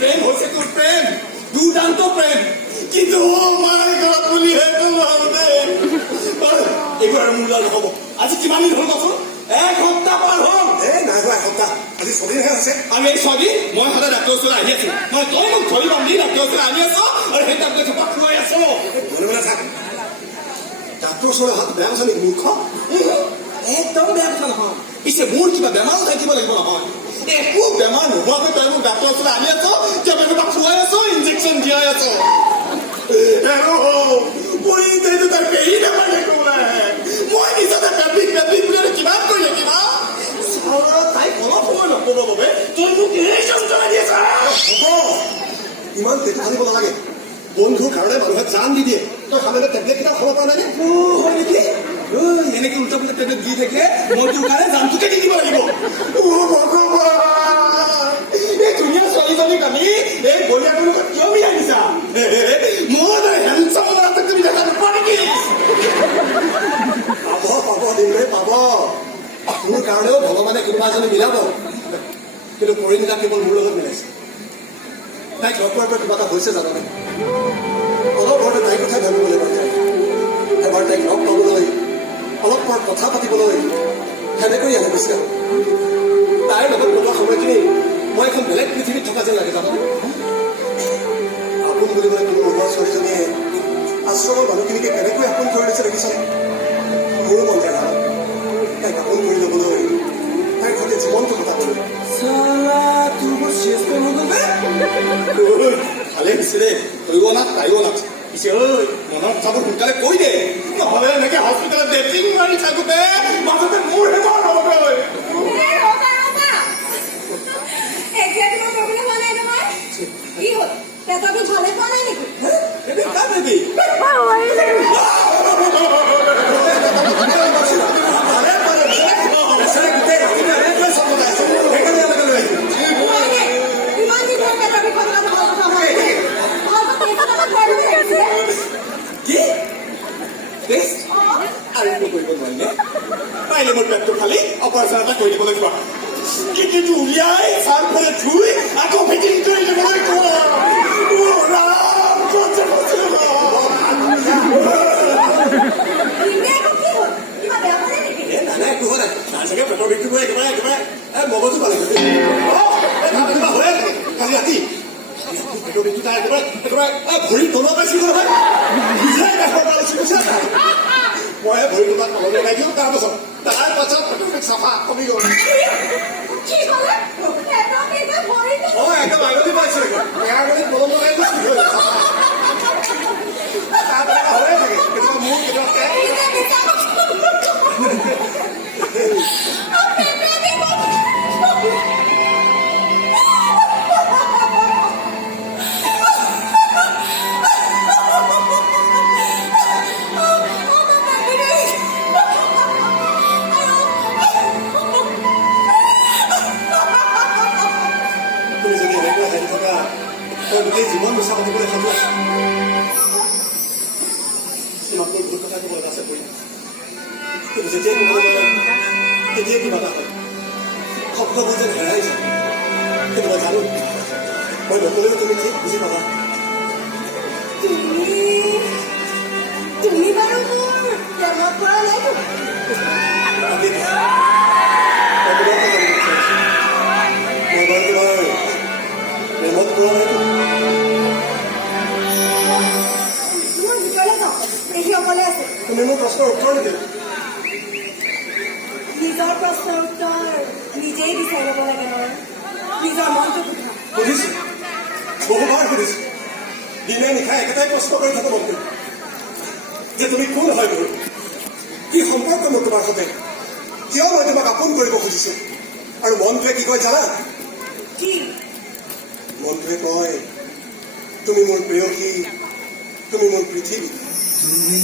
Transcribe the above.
প্ৰেম হৈছে তোৰ প্ৰেম দুৰ্দান্ত প্ৰেম কিন্তু মাৰ ঘৰত বুলিহে এইবাৰ আৰু মোৰ নহ'ব আজি কিমান দিন হ'ল কচোন এসপ্তাহ পাৰ হ'ল নাই হোৱা এসপ্তাহ আজি 6 দিনহে হৈছে আমি এই 6 দিন মই সদায় ডাক্তৰৰ ওচৰলৈ আহি আছো মই তই মোক ধৰি বান্ধি ডাক্তৰৰ ওচৰলৈ আনি আছ আৰু সেই টেবলেট সোপা খুৱাই আছ মনে থাক ডাক্তৰৰ ওচৰলৈ অহাটো বেয়া কথা নেকি মূৰ্খ একদম বেয়া কথা নহয় পিছে মোৰ কিবা বেমাৰো থাকিব লাগিব নহয় একো বেমাৰ নোহোৱাকৈ তই মোক ডাক্তৰৰ ওচৰলৈ আনি আছ টেবলেট সোপা খুৱাই আছ ইনজেকশ্যন দিয়াই আছ তাৰ পেহী নাপায় মই নিজতে পেপিক বুলি কিমান কৰি থাকিবা তাই অলপ সময় নক'ব বাবে তই মোক এই যন্ত্ৰণা দি আছা ইমান পেটু খালিব নালাগে বন্ধুৰ কাৰণে মানুহে জান দি দিয়ে তই সামান্য টেবলেট কেইটা খাব পৰা নাই হয় নেকি এনেকে উল্টা পুল্টা টেবলেট দি থাকে মই তোৰ কাৰণে জানটোকে দি দিব লাগিব এই ধুনীয়া ছোৱালীজনীক আমি এই বলিয়াটোৰ লগত কিয় বিয়া দিছা মোৰ দৰে হেণ্ডচাম ল'ৰাটোক তুমি দেখা নোপোৱা নেকি পাব দিনৰে পাব মোৰ কাৰণেও ভগৱানে কোনোবা এজনী মিলাব কিন্তু পৰিণীতা কেৱল মোৰ লগত মিলাইছে তাইক লগ পোৱাৰ পৰা কিবা এটা হৈছে জানানে অলপ ঘৰতে তাইৰ কথা ভাবিবলৈ মন যায় এবাৰ তাইক লগ পাবলৈ অলপ পৰ কথা পাতিবলৈ সেনেকৈ আহে গৈছে তাইৰ লগত কটোৱা সময়খিনি মই এখন বেলেগ পৃথিৱীত থকা যেন লাগে জানানে আপোন বুলিবলৈ কোনো মহুৱা ছোৱালীজনীয়ে আশ্ৰমৰ মানুহখিনিকে কেনেকৈ আপোন কৰি লৈছে দেখিছানে মোৰো মন যায় জানা তাইক আপোন কৰি ল'বলৈ তাইৰ ঘৰতে জীৱনটো কটাবলৈ ভালে হৈছে দেই তৈও নাথ তাইও নাথ পিছে ঐ মনৰ কথাবোৰ সোনকালে কৈ দে নহ'লে এনেকে হস্পিটেলত ডেটিং মাৰি থাকোঁতে মাজতে মোৰ হেঁপাহ হ'বগৈ পাৰিলে মোৰ পেটটো খালি অপাৰেশ্যন এটা কৰি দিবলৈ কোৱা কিন্তু উলিয়াই চাৰ্ফৰে ধুই আকৌ ফিটিং কৰি দিবলৈ কোৱা পেটৰ বিষটো কৰি একেবাৰে মগজু পালে কিবা হৈ আছে কালি ৰাতি পেটৰ বিষটো তাৰ একেবাৰে ভৰি তলৰ পাইছো নহয় মই ভৰি তোমাক তললৈ ওলাই দিওঁ তাৰপাছত পেটৰ বিষ চাফা কমি গ'ল একদম আগতে পাইছো ইয়াৰ মানে তলত লগাই গুচি গ'ল হৈয়ে থাকে কেতিয়াবা মোৰ গোটেই জীৱন মিছা পাতিবলৈ সাজু আছে মাত্ৰ বহুত কথা ক'ব লগা আছে পৰি কিন্তু যেতিয়াই ক'বলৈ তেতিয়াই কিবা এটা হয় শব্দবোৰ যেন হেৰাই যায় কিন্তু মই জানো মই নকলেও তুমি ঠিক বুজি পাবা তুমি বাৰু মোৰ প্ৰেমত পৰা নাই প্ৰেমত পৰা নাই তুমি মোৰ প্ৰশ্নৰ উত্তৰ নিদিলা নিজৰ প্ৰশ্নৰ উত্তৰ নিজেই বিচাৰি ল'ব লাগে নহয় নিজৰ মনটো সোধা সুধিছো বহুবাৰ সুধিছো দিনে নিশাই একেটাই প্ৰশ্ন কৰি থাকো মনটো যে তুমি কোন হয় মোৰ কি সম্পৰ্ক মোৰ তোমাৰ সৈতে কিয় মই তোমাক আপোন কৰিব খুজিছো আৰু মনটোৱে কি কয় জানা কি মনটোৱে কয় তুমি মোৰ প্ৰেয়সী তুমি মোৰ পৃথিৱী তুমি